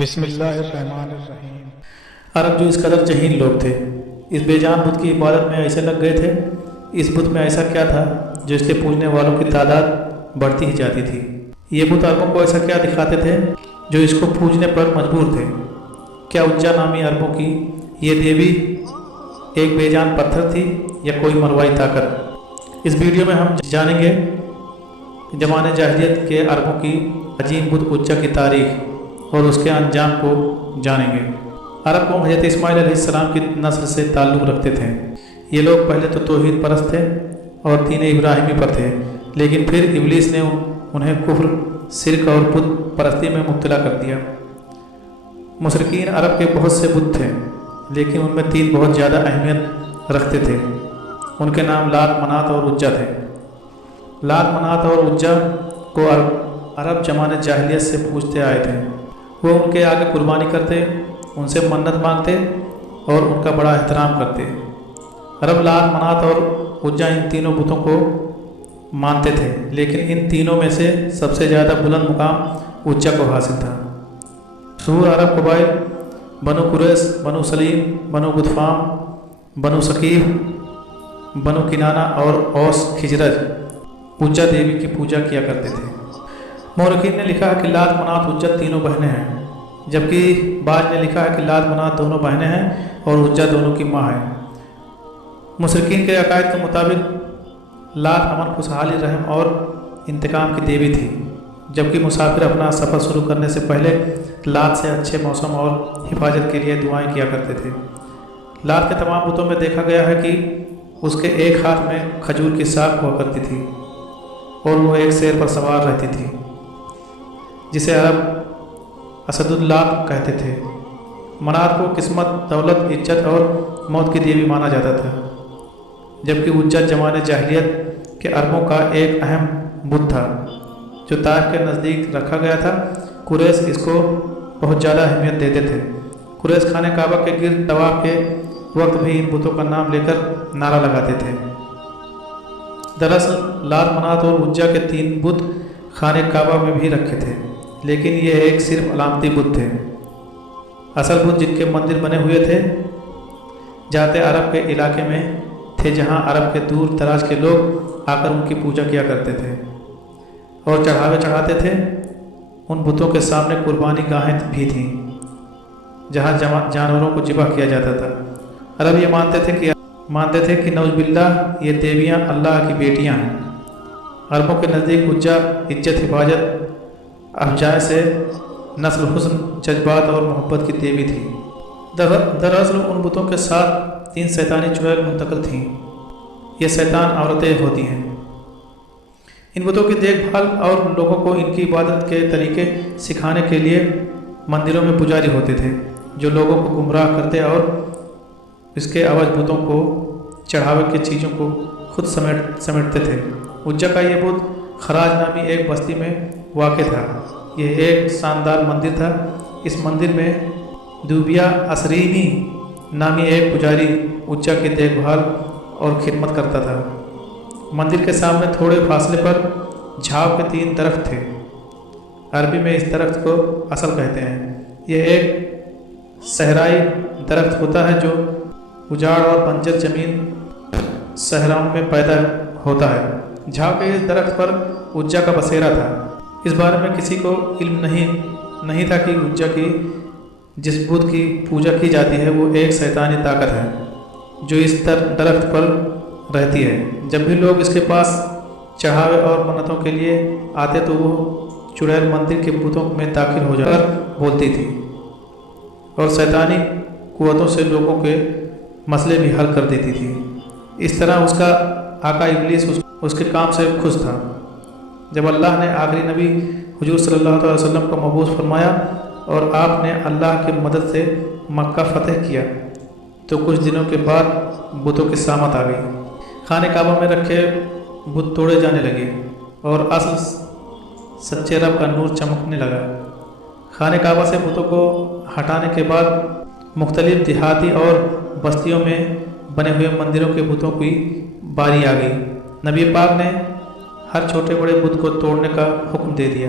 بسم اللہ الرحمن الرحیم۔ عرب جو اس قدر جہین لوگ تھے، اس بے جان بت کی عبادت میں ایسے لگ گئے تھے۔ اس بت میں ایسا کیا تھا جو اس کے پوجنے والوں کی تعداد بڑھتی ہی جاتی تھی؟ یہ بت عربوں کو ایسا کیا دکھاتے تھے جو اس کو پوجنے پر مجبور تھے؟ کیا اجا نامی عربوں کی یہ دیوی ایک بے جان پتھر تھی یا کوئی مروائی طاقت؟ اس ویڈیو میں ہم جانیں گے زمانۂ جاہلیت کے عربوں کی عظیم بت اجا کی تاریخ اور اس کے انجام کو جانیں گے۔ عرب قوم حضرت اسماعیل علیہ السلام کی نسل سے تعلق رکھتے تھے۔ یہ لوگ پہلے تو توحید پرست تھے اور دین ابراہیمی پر تھے، لیکن پھر ابلیس نے انہیں کفر، شرک اور بت پرستی میں مبتلا کر دیا۔ مشرکین عرب کے بہت سے بت تھے، لیکن ان میں تین بہت زیادہ اہمیت رکھتے تھے۔ ان کے نام لات، منات اور اجا تھے۔ لات، منات اور اجا کو عرب زمانۂ جاہلیت سے پوجتے آئے تھے۔ وہ ان کے آگے قربانی کرتے، ان سے منت مانگتے اور ان کا بڑا احترام کرتے۔ عرب لات، منات اور اجا ان تینوں بتوں کو مانتے تھے، لیکن ان تینوں میں سے سب سے زیادہ بلند مقام اجا کو حاصل تھا۔ مشہور عرب قبائل بنو قریظ، بنو سلیم، بنو غطفان، بنو ثقیف، بنو کنانہ اور اوس خزرج اجا دیوی کی پوجا کیا کرتے تھے۔ مورخین نے لکھا ہے کہ لات، منات، اجا تینوں بہنیں ہیں، جبکہ بعض نے لکھا ہے کہ لات، منات دونوں بہنیں ہیں اور اجا دونوں کی ماں ہے۔ مشرکین کے عقائد کے مطابق لات امن، خوشحالی، رحم اور انتقام کی دیوی تھی، جبکہ مسافر اپنا سفر شروع کرنے سے پہلے لات سے اچھے موسم اور حفاظت کے لیے دعائیں کیا کرتے تھے۔ لات کے تمام بتوں میں دیکھا گیا ہے کہ اس کے ایک ہاتھ میں کھجور کی ساکھ ہوا کرتی تھی اور وہ ایک شیر پر سوار رہتی تھی، جسے عرب اسد اللات کہتے تھے۔ منات کو قسمت، دولت، عزت اور موت کی دیوی مانا جاتا تھا، جبکہ اجا زمانۂ جاہلیت کے عربوں کا ایک اہم بت تھا جو طائف کے نزدیک رکھا گیا تھا۔ قریش اس کو بہت زیادہ اہمیت دیتے تھے۔ قریش خانہ کعبہ کے گرد طواف کے وقت بھی ان بتوں کا نام لے کر نعرہ لگاتے تھے۔ دراصل لات، منات اور اجا کے تین بت خانہ کعبہ میں بھی رکھے تھے، لیکن یہ ایک صرف علامتی بت تھے۔ اصل بت جن کے مندر بنے ہوئے تھے جاتے عرب کے علاقے میں تھے، جہاں عرب کے دور دراز کے لوگ آ کر ان کی پوجا کیا کرتے تھے اور چڑھاوے چڑھاتے تھے۔ ان بتوں کے سامنے قربانی گاہیں بھی تھیں، جہاں جانوروں کو ذبح کیا جاتا تھا۔ عرب یہ مانتے تھے کہ نعوذ باللہ یہ دیویاں اللہ کی بیٹیاں ہیں۔ عربوں کے نزدیک اجا عزت، حفاظت، افجائے سے نسل، حسن، جذبات اور محبت کی دیوی تھی۔ دراصل ان بتوں کے ساتھ تین شیطانی چڑیل منتقل تھیں۔ یہ شیطان عورتیں ہوتی ہیں۔ ان بتوں کی دیکھ بھال اور لوگوں کو ان کی عبادت کے طریقے سکھانے کے لیے مندروں میں پجاری ہوتے تھے، جو لوگوں کو گمراہ کرتے اور اس کے عوض بتوں کو چڑھاوے کی چیزوں کو خود سمیٹتے تھے۔ اجا کا یہ بت خراج نامی ایک بستی میں واقع تھا۔ یہ ایک شاندار مندر تھا۔ اس مندر میں دوبیا اسرینی نامی ایک پجاری اجا کی دیکھ بھال اور خدمت کرتا تھا۔ مندر کے سامنے تھوڑے فاصلے پر جھاؤ کے تین درخت تھے۔ عربی میں اس درخت کو اصل کہتے ہیں۔ یہ ایک صحرائی درخت ہوتا ہے جو اجاڑ اور بنجر زمین صحراؤں میں پیدا ہوتا ہے۔ جھاؤ کے اس درخت پر اجا کا بسیرا تھا۔ اس بارے میں کسی کو علم نہیں تھا کہ اجا کی جس بت کی پوجا کی جاتی ہے وہ ایک شیطانی طاقت ہے جو اس درخت پر رہتی ہے۔ جب بھی لوگ اس کے پاس چڑھاوے اور منتوں کے لیے آتے تو وہ چڑیل مندر کے بتوں میں داخل ہو جا کر بولتی تھی اور شیطانی قوتوں سے لوگوں کے مسئلے بھی حل کر دیتی تھی۔ اس طرح اس کا آقا ابلیس اس کے کام سے خوش تھا۔ جب اللہ نے آخری نبی حضور صلی اللہ علیہ وسلم کو مبعوث فرمایا اور آپ نے اللہ کی مدد سے مکہ فتح کیا تو کچھ دنوں کے بعد بتوں کی سامت آ گئی۔ خانہ کعبہ میں رکھے بت توڑے جانے لگے اور اصل سچے رب کا نور چمکنے لگا۔ خانہ کعبہ سے بتوں کو ہٹانے کے بعد مختلف دیہاتی اور بستیوں میں بنے ہوئے مندروں کے بتوں کی باری آ گئی۔ نبی پاک نے ہر چھوٹے بڑے بت کو توڑنے کا حکم دے دیا۔